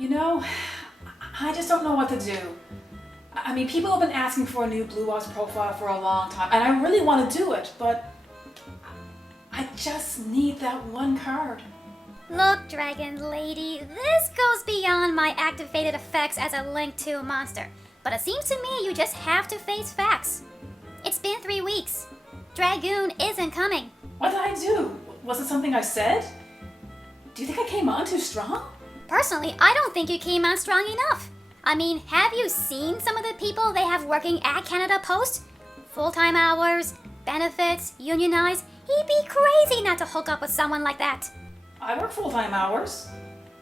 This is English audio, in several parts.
You know, I just don't know what to do. I mean, people have been asking for a new Blue Eyes profile for a long time, and I really want to do it, but I just need that one card. Look, Dragon Lady, this goes beyond my activated effects as a link to a monster, but it seems to me you just have to face facts. It's been 3 weeks. Dragoon isn't coming. What did I do? Was it something I said? Do you think I came on too strong? Personally, I don't think you came on strong enough. I mean, have you seen some of the people they have working at Canada Post? Full-time hours, benefits, unionized. He'd be crazy not to hook up with someone like that. I work full-time hours,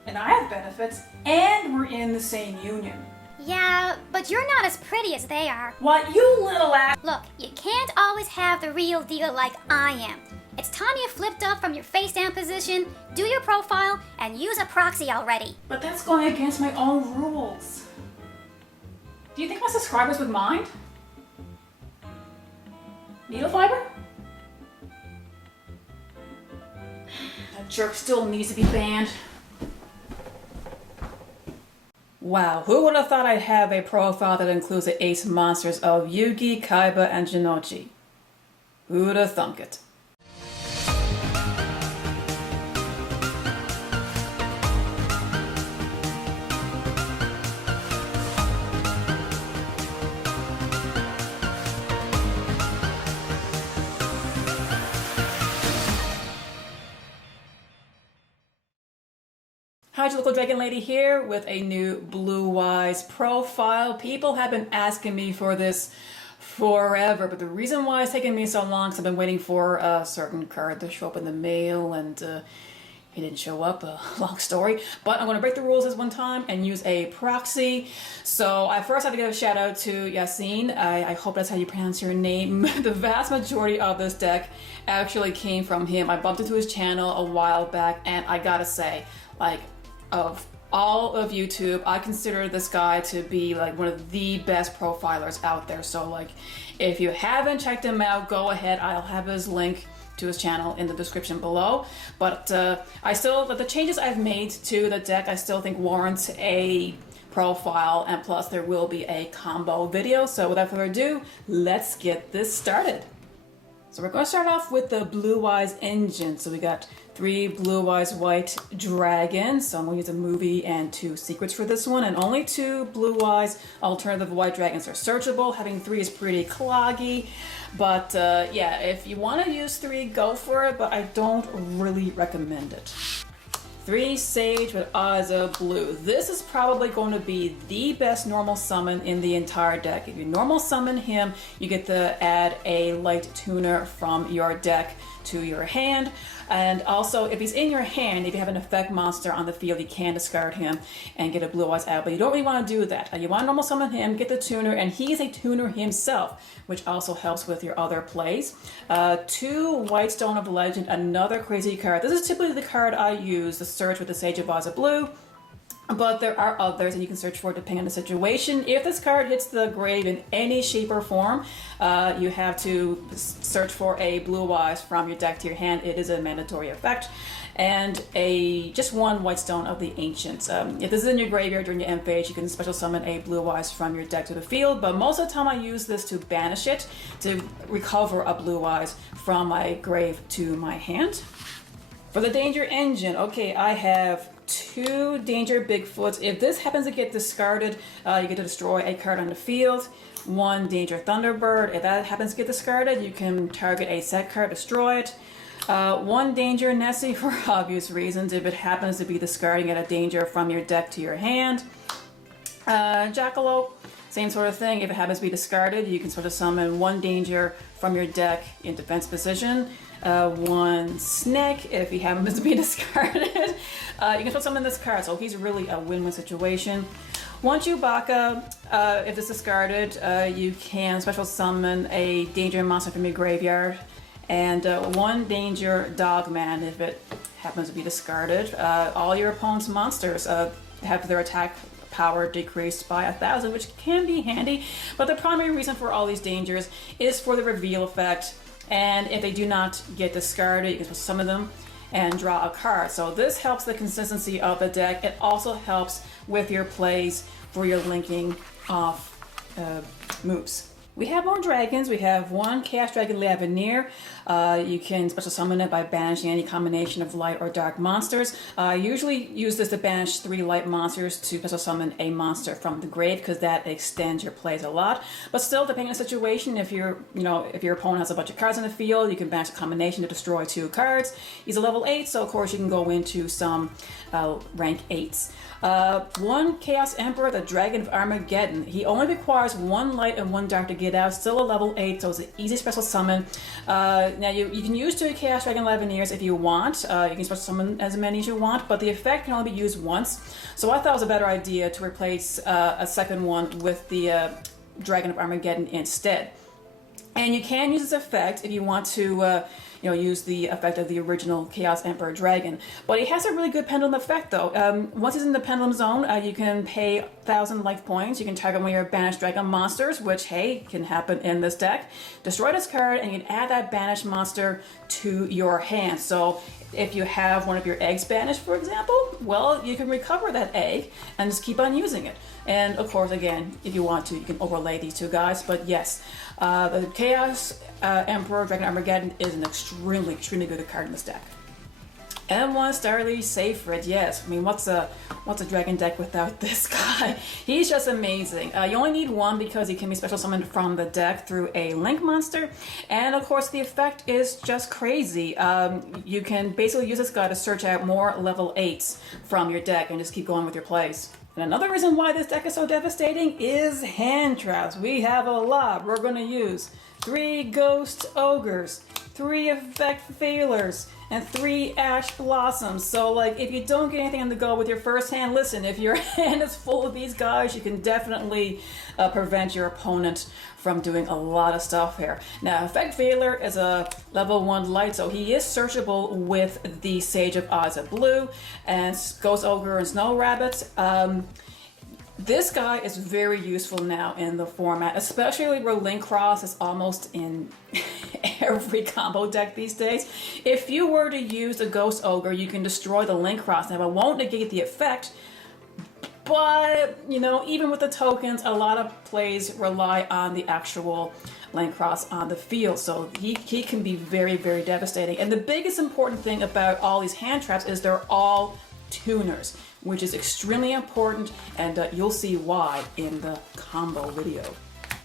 and I have benefits, and we're in the same union. Yeah, but you're not as pretty as they are. What, you little ass? Look, you can't always have the real deal like I am. It's time you flipped up from your face down position, do your profile, and use a proxy already. But that's going against my own rules. Do you think my subscribers would mind? Needle fiber? That jerk still needs to be banned. Wow, who would have thought I'd have a profile that includes the ace monsters of Yugi, Kaiba, and Jinochi? Who'd have thunk it? Hi, local Dragon Lady here with a new Blue Eyes profile. People have been asking me for this forever, but the reason why it's taking me so long is I've been waiting for a certain card to show up in the mail, and he didn't show up. A long story, but I'm going to break the rules this one time and use a proxy. So I first have to give a shout out to Yasin. I hope that's how you pronounce your name. The vast majority of this deck actually came from him. I bumped into his channel a while back, and I gotta say, like, of all of YouTube, I consider this guy to be like one of the best profilers out there. So like, if you haven't checked him out, go ahead. I'll have his link to his channel in the description below. But I still, the changes I've made to the deck, I still think warrants a profile, and plus there will be a combo video. So without further ado, let's get this started. So we're going to start off with the Blue Eyes engine. So we got 3 Blue Eyes White Dragons. So I'm going to use a movie and 2 secrets for this one. And only 2 Blue Eyes Alternative White Dragons are searchable. Having 3 is pretty cloggy. But yeah, if you want to use 3, go for it. But I don't really recommend it. 3 Sage with Eyes of Blue. This is probably going to be the best normal summon in the entire deck. If you normal summon him, you get to add a light tuner from your deck to your hand. And also, if he's in your hand, if you have an effect monster on the field, you can discard him and get a Blue Eyes out. But you don't really want to do that. You want to normal summon him, get the tuner, and he's a tuner himself, which also helps with your other plays. 2 White Stone of Legend, another crazy card. This is typically the card I use, the search with the Sage of Eyes of Blue. But there are others that you can search for depending on the situation. If this card hits the grave in any shape or form, you have to search for a Blue Eyes from your deck to your hand. It is a mandatory effect. And just 1 White Stone of the Ancients. If this is in your graveyard during your end phase, you can special summon a Blue Eyes from your deck to the field. But most of the time I use this to banish it, to recover a Blue Eyes from my grave to my hand. For the Danger Engine, okay, I have 2 Danger Bigfoots. If this happens to get discarded, you get to destroy a card on the field. 1 Danger Thunderbird. If that happens to get discarded, you can target a set card, destroy it. 1 Danger Nessie for obvious reasons. If it happens to be discarding at a danger from your deck to your hand. Jackalope, same sort of thing. If it happens to be discarded, you can sort of summon 1 danger from your deck in defense position. 1 Snake, if he happens to be discarded. You can still summon this card, so he's really a win-win situation. 1 Chewbacca, if it's discarded, you can special summon a danger monster from your graveyard. And 1 Danger Dogman, if it happens to be discarded. All your opponent's monsters have their attack power decreased by 1,000, which can be handy. But the primary reason for all these dangers is for the reveal effect. And if they do not get discarded, you can summon them. and draw a card. So this helps the consistency of the deck. It also helps with your plays for your linking off moves. We have more dragons. We have one Chaos Dragon Lavineer. You can special summon it by banishing any combination of light or dark monsters. I usually use this to banish 3 light monsters to special summon a monster from the grave because that extends your plays a lot. But still, depending on the situation, if your opponent has a bunch of cards in the field, you can banish a combination to destroy 2 cards. He's a level 8, so of course you can go into some rank 8s. One Chaos Emperor, the Dragon of Armageddon. He only requires 1 light and 1 dark to get out. Still a level 8, so it's an easy special summon. Now you can use 2 Chaos Dragon Lavineers if you want. You can special summon as many as you want, but the effect can only be used once. So I thought it was a better idea to replace a second one with the Dragon of Armageddon instead. And you can use this effect if you want to use the effect of the original Chaos Emperor Dragon. But he has a really good pendulum effect though. Once he's in the pendulum zone, you can pay 1,000 life points. You can target one of your banished dragon monsters, which, hey, can happen in this deck. Destroy this card and you can add that banished monster to your hand. So if you have one of your eggs banished, for example, well, you can recover that egg and just keep on using it. And of course, again, if you want to, you can overlay these 2 guys. But yes, the Chaos Emperor Dragon Armageddon is an extremely good card in this deck. M1 Starly Seyfried, yes. I mean, what's a dragon deck without this guy? He's just amazing. You only need 1 because he can be special summoned from the deck through a link monster, and of course the effect is just crazy. You can basically use this guy to search out more level 8s from your deck and just keep going with your plays. And another reason why this deck is so devastating is hand traps. We have a lot. We're going to use 3 Ghost Ogres, 3 Effect Failures, and 3 Ash Blossoms. So like, if you don't get anything on the go with your first hand, listen, if your hand is full of these guys, you can definitely prevent your opponent from doing a lot of stuff here. Now, Effect Failure is a level 1 light, so he is searchable with the Sage of Oz of Blue and Ghost Ogre and Snow Rabbit. This guy is very useful now in the format, especially where Link Cross is almost in every combo deck these days. If you were to use a Ghost Ogre, you can destroy the Link Cross. Now, it won't negate the effect, but, even with the tokens, a lot of plays rely on the actual Link Cross on the field, so he can be very devastating. And the biggest important thing about all these hand traps is they're all tuners, which is extremely important, and you'll see why in the combo video.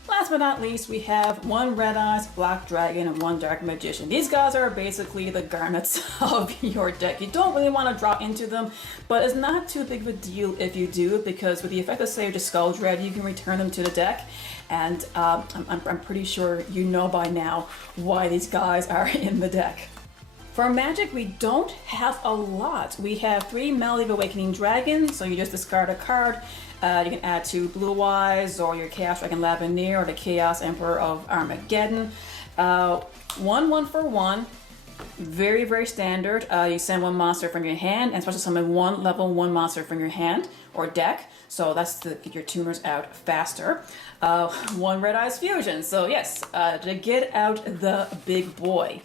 Last but not least, we have 1 Red Eyes Black Dragon and 1 Dark Magician. These guys are basically the garnets of your deck. You don't really want to draw into them, but it's not too big of a deal if you do, because with the effect of Sage of Skull Dread, you can return them to the deck, and I'm pretty sure you know by now why these guys are in the deck. For Magic, we don't have a lot. We have 3 Melody of Awakening Dragons, so you just discard a card. You can add 2 Blue Eyes, or your Chaos Dragon Lavineer, or the Chaos Emperor of Armageddon. 1 for 1. Very standard. You send 1 monster from your hand and special summon 1 level 1 monster from your hand or deck. So that's to get your tuners out faster. 1 Red Eyes Fusion. So yes, to get out the big boy.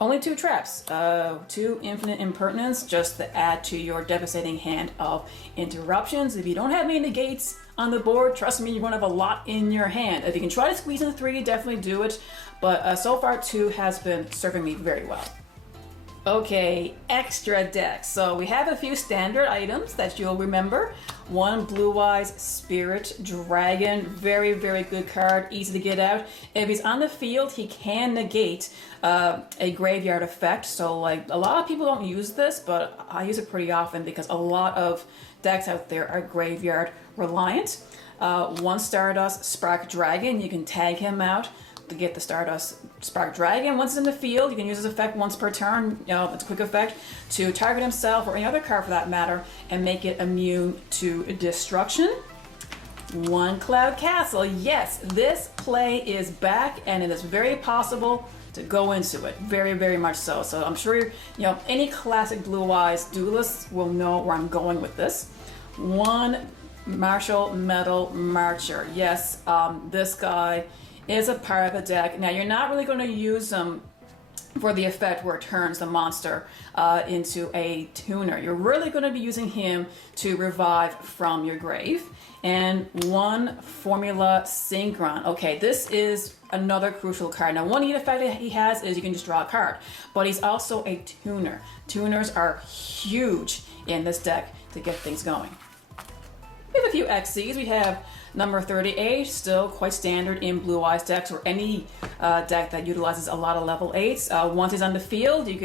Only 2 traps, 2 Infinite Impertinence, just to add to your devastating hand of interruptions. If you don't have any negates on the board, trust me, you're going to have a lot in your hand. If you can try to squeeze in 3, definitely do it, but so far 2 has been serving me very well. Okay, extra decks. So we have a few standard items that you'll remember. 1 Blue Eyes Spirit Dragon, very good card, easy to get out. If he's on the field, he can negate a graveyard effect. So like, a lot of people don't use this, but I use it pretty often because a lot of decks out there are graveyard reliant. 1 Stardust Spark Dragon, you can tag him out to get the Stardust Spark Dragon. Once it's in the field, you can use this effect once per turn, it's a quick effect, to target himself or any other card for that matter and make it immune to destruction. 1 Cloud Castle. Yes, this play is back and it is very possible to go into it. Very much so. So I'm sure any classic Blue Eyes duelists will know where I'm going with this. 1 Martial Metal Marcher. Yes, this guy is a part of the deck. Now, you're not really going to use him for the effect where it turns the monster into a tuner. You're really going to be using him to revive from your grave. And one formula synchron. Okay, this is another crucial card. Now, one neat effect that he has is you can just draw a card, but he's also a tuner. Tuners are huge in this deck to get things going. We have a few XCs. We have number 38, still quite standard in Blue Eyes decks or any deck that utilizes a lot of level 8s. Once he's on the field, you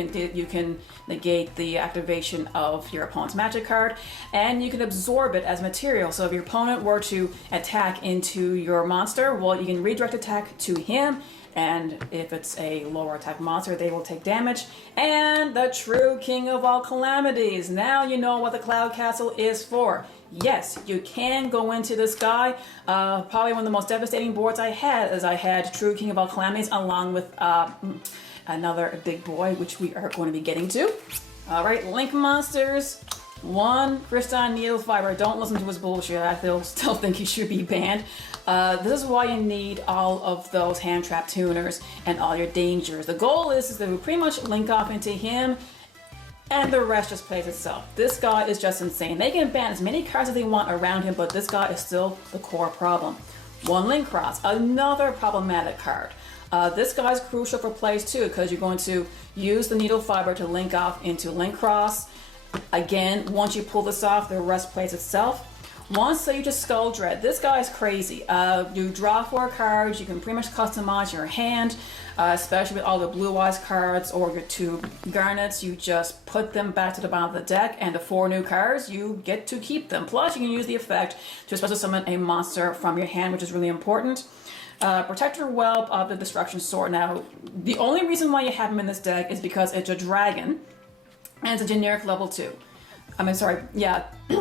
can negate the activation of your opponent's magic card, and you can absorb it as material. So if your opponent were to attack into your monster, well, you can redirect attack to him, and if it's a lower attack monster, they will take damage. And the true king of all calamities. Now you know what the Cloud Castle is for. Yes, you can go into this guy. Probably one of the most devastating boards I had True King of All Calamities along with another big boy, which we are going to be getting to. All right, Link monsters. One, Crystalline Needle Fiber. Don't listen to his bullshit. I still think he should be banned. This is why you need all of those hand trap tuners and all your dangers. The goal is to pretty much link off into him, and the rest just plays itself. This guy is just insane. They can ban as many cards as they want around him, but this guy is still the core problem. One Link Cross, another problematic card. This guy's crucial for plays too, because you're going to use the Needle Fiber to link off into Link Cross. Again, once you pull this off, the rest plays itself. Once, so you just Skull Dread. This guy is crazy. You draw 4 cards, you can pretty much customize your hand, especially with all the Blue Eyes cards or your 2 Garnets. You just put them back to the bottom of the deck, and the 4 new cards, you get to keep them. Plus, you can use the effect to special summon a monster from your hand, which is really important. Protector Whelp of the Destruction Sword. Now, the only reason why you have him in this deck is because it's a dragon, and it's a generic level 2.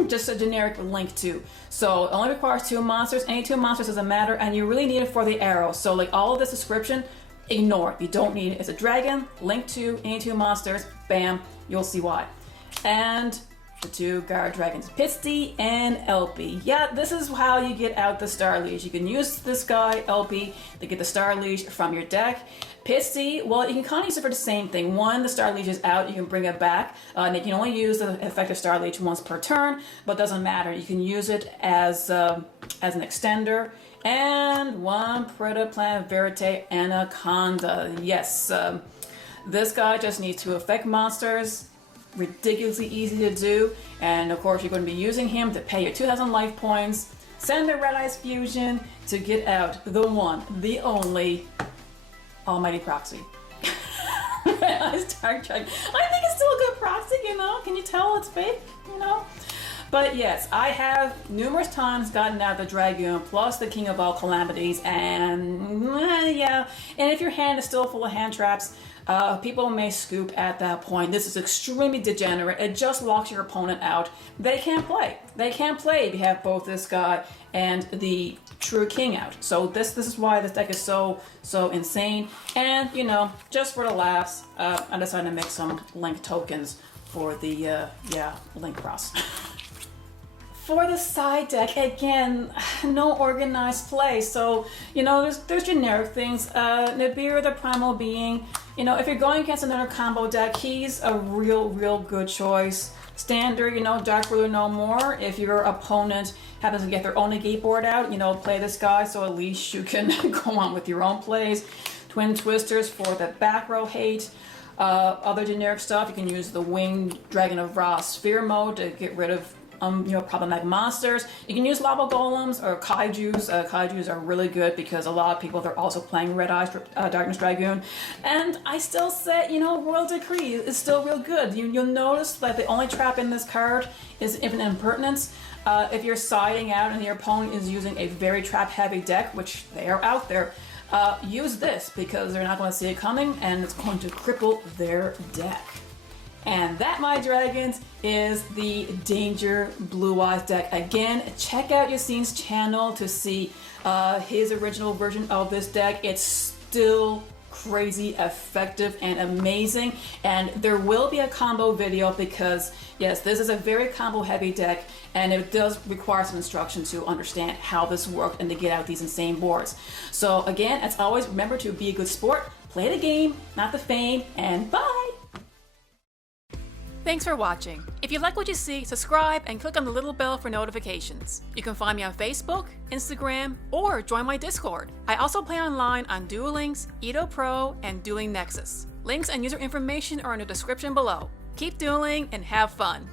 Just a generic Link 2. So it only requires 2 monsters. Any 2 monsters doesn't matter, and you really need it for the arrow. So like all of this description, ignore it. You don't need it. It's a dragon, Link 2, any 2 monsters, bam, you'll see why. And the 2 guard dragons, Pitsty and LP. Yeah, this is how you get out the Star Leash. You can use this guy, LP, to get the Star Leash from your deck. Pitsty, well, you can kind of use it for the same thing. One, the Star Leash is out, you can bring it back. And you can only use the effective Star Leash once per turn, but it doesn't matter. You can use it as an extender. And one Preta Planet Verite Anaconda. Yes, this guy just needs to affect monsters. Ridiculously easy to do. And of course, you're going to be using him to pay your 2,000 life points. Send the Red Eyes Fusion to get out the one, the only Almighty Proxy. Red Eyes Dark Dragon. I think it's still a good proxy, you know? Can you tell it's fake, you know? But yes, I have numerous times gotten out the Dragoon plus the King of All Calamities, and yeah. And if your hand is still full of hand traps, people may scoop at that point. This is extremely degenerate. It just locks your opponent out. They can't play. They can't play if you have both this guy and the True King out. So this is why this deck is so insane. And you know, just for the laughs, I decided to make some Link tokens for the Link Cross. For the side deck, again, no organized play. So, you know, there's generic things. Nibiru, the Primal Being, you know, if you're going against another combo deck, he's a real good choice. Standard, you know, Dark Ruler No More. If your opponent happens to get their own negate board out, you know, play this guy so at least you can go on with your own plays. Twin Twisters for the back row hate. Other generic stuff, you can use the Winged Dragon of Ra Sphere mode to get rid of problematic monsters. You can use lava golems or kaijus. Kaijus are really good because a lot of people, they're also playing Red Eyes Darkness Dragoon. And I still say, you know, Royal Decree is still real good. You'll notice that the only trap in this card is Infinite Impertinence. If you're siding out and your opponent is using a very trap heavy deck, which they are out there, use this because they're not going to see it coming and it's going to cripple their deck. And that, my dragons, is the Danger Blue Eyes deck. Again, check out Yassine's channel to see his original version of this deck. It's still crazy effective and amazing. And there will be a combo video because yes, this is a very combo heavy deck and it does require some instruction to understand how this works and to get out these insane boards. So again, as always, remember to be a good sport, play the game, not the fame, and bye! Thanks for watching. If you like what you see, subscribe and click on the little bell for notifications. You can find me on Facebook, Instagram, or join my Discord. I also play online on Duel Links, Edo Pro, and Dueling Nexus. Links and user information are in the description below. Keep dueling and have fun!